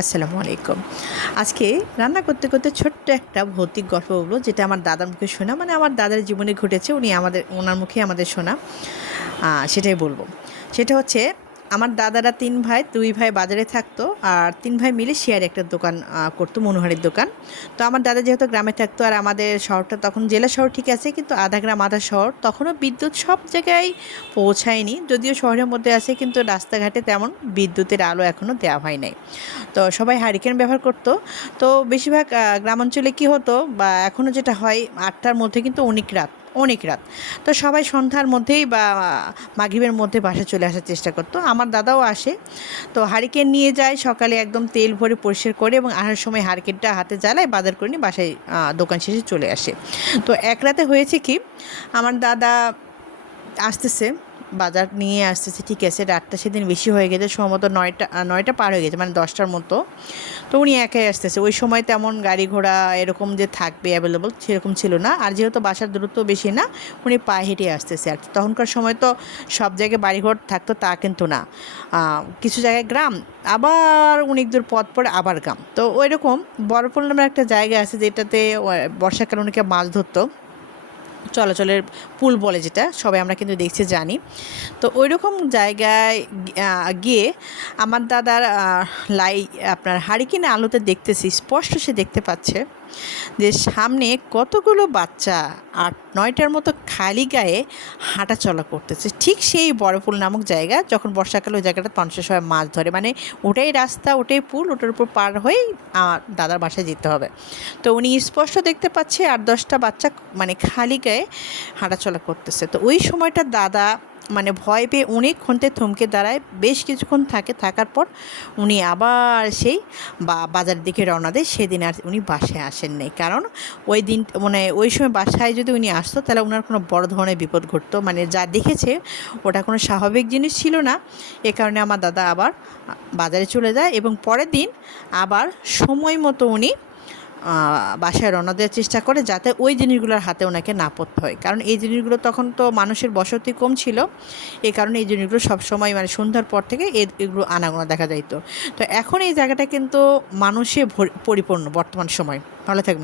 আসসালামু আলাইকুম। আজকে রান্না করতে করতে ছোট্ট একটা ভৌতিক গল্প বলবো, যেটা আমার দাদার মুখে শোনা, মানে আমার দাদার জীবনে ঘটেছে। ওনার মুখে আমাদের শোনা। সেটাই বলবো। সেটা হচ্ছে, আমার দাদারা ৩ ভাই, ২ ভাই বাজারে থাকতো, আর ৩ ভাই মিলে শেয়ারে একটা দোকান করতো, মনোহারির দোকান। তো আমার দাদা যেহেতু গ্রামে থাকতো, আর আমাদের শহরটা তখন জেলা শহর ঠিক আছে, কিন্তু আধা গ্রাম আধা শহর, তখনও বিদ্যুৎ সব জায়গায় পৌঁছায়নি। যদিও শহরের মধ্যে আছে, কিন্তু রাস্তাঘাটে তেমন বিদ্যুতের আলো এখনও দেওয়া হয় নাই। তো সবাই হারিকেন ব্যবহার করতো। তো বেশিরভাগ গ্রামাঞ্চলে কী হতো, বা এখনও যেটা হয়, ৮টার মধ্যে কিন্তু অনেক রাত। তো সবাই সন্ধ্যার মধ্যেই বা মাগরিবের মধ্যে বাসায় চলে আসার চেষ্টা করতো। আমার দাদাও আসে। তো হারিকেন নিয়ে যায়, সকালে একদম তেল ভরে পরিষ্কার করে, এবং আসার সময় হারিকেনটা হাতে জ্বালায়, বাজার করে নিয়ে বাসায় দোকান শেষে চলে আসে। তো এক রাতে হয়েছে কি, আমার দাদা আসতেছে, বাজার নিয়ে আসতেছে, ঠিক আছে, রাতটা সেদিন বেশি হয়ে গেছে, সম্ভবত ৯টা পার হয়ে গেছে, মানে 10টার মতো। তো উনি একাই আসতেছে। ওই সময় তেমন গাড়ি ঘোড়া এরকম যে থাকবে অ্যাভেলেবল, সেরকম ছিল না। আর যেহেতু বাসার দূরত্ব বেশি না, উনি পায়ে হেঁটে আসতেছে। আর তখনকার সময় তো সব জায়গায় বাড়িঘর থাকতো তা কিন্তু না, কিছু জায়গায় গ্রাম, আবার অনেক দূর পথ পরে আবার গ্রাম। তো ওই রকম বড়পুল নামের একটা জায়গা আছে, যেটাতে বর্ষাকালে অনেকে মাছ ধরতো, চলাচলের পুল বলে, যেটা সবাই আমরা কিন্তু দেখছি, জানি। তো ওই রকম জায়গায় গিয়ে আমার দাদার আপনার হারিকেনে আলোতে দেখতেছি, স্পষ্ট সে দেখতে পাচ্ছে যে সামনে কতগুলো বাচ্চা ৮-৯টার মতো খালি গায়ে হাঁটা চলা করতেছে, ঠিক সেই বড়পুল নামক জায়গা। যখন বর্ষাকালে ওই জায়গাটা মানুষের সবাই মাছ ধরে, মানে ওটাই রাস্তা, ওটাই পুল, ওটার উপর পার হয়েই আমার দাদার বাসায় যেতে হবে। তো উনি স্পষ্ট দেখতে পাচ্ছে ৮-১০টা বাচ্চা মানে খালি গায়ে হাঁটা চলা করতেছে। তো ওই সময়টা দাদা মানে ভয় পেয়ে অনেকক্ষণ থমকে দাঁড়ায়, বেশ কিছুক্ষণ থাকার পর উনি আবার সেই বাজারের দিকে রওনা দেয়। সেদিন আর উনি বাসায় আসেন নাই, কারণ ওই দিন মানে ওই সময় বাসায় যদি উনি আসতো, তাহলে ওনার কোনো বড় ধরনের বিপদ ঘটতো। মানে যা দেখেছে ওটা কোনো স্বাভাবিক জিনিস ছিল না। এ কারণে আমার দাদা আবার বাজারে চলে যায়, এবং পরের দিন আবার সময় মতো উনি বাসায় রওনা দেওয়ার চেষ্টা করে, যাতে ওই জিনিসগুলোর হাতে ওনাকে না পড়তে হয়। কারণ এই জিনিসগুলো তখন তো মানুষের বসতি কম ছিল, এই কারণে এই জিনিসগুলো সবসময় মানে সন্ধ্যার পর থেকে এগুলো আনাগোনা দেখা যাইতো। তো এখন এই জায়গাটা কিন্তু মানুষে পরিপূর্ণ বর্তমান সময়। ভালো থাকবেন।